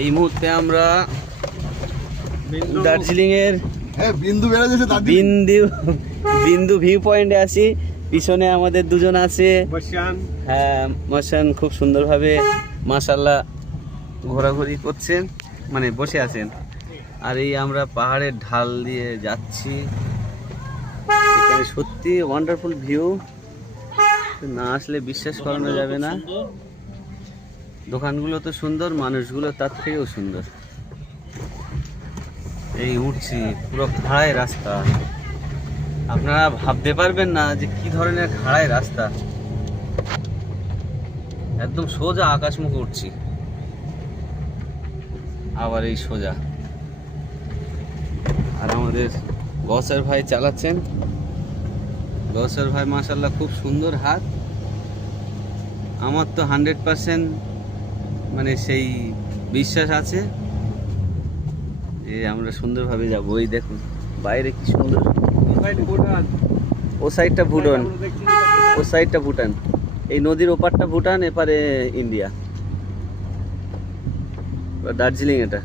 এই মুহূর্তে আমরা দার্জিলিং এর বিন্দু ভিউ পয়েন্টে আছি। পিছনে আমাদের দুজন আছে। হ্যাঁ, মশান খুব সুন্দরভাবে মাশাআল্লাহ ঘোরাঘুরি করছেন, মানে বসে আছেন। আর এই আমরা পাহাড়ের ঢাল দিয়ে যাচ্ছি। এখানে সত্যি ওয়ান্ডারফুল ভিউ, না আসলে বিশ্বাস করানো যাবে না। দোকানগুলো তো সুন্দর, মানুষগুলো তার থেকেও সুন্দর। এই উঠছি, পুরো খাড়াই রাস্তা, আপনারা ভাবতে পারবেন না যে কি ধরনের খাড়াই রাস্তা। একদম সোজা আকাশমুখে উঠছি, আবার এই সোজা। আর আমাদের গসার ভাই চালাচ্ছেন। গসার ভাই মাশাআল্লাহ খুব সুন্দর হাত। আমার তো 100% মানে সেই বিশ্বাস আছে যে আমরা সুন্দরভাবে যাবো। ওই দেখুন বাইরে কি সুন্দর, ও সাইডটা ভুটান, ও সাইডটা ভুটান, এই নদীর ওপারটা ভুটান, এপারে ইন্ডিয়া, দার্জিলিং এটা।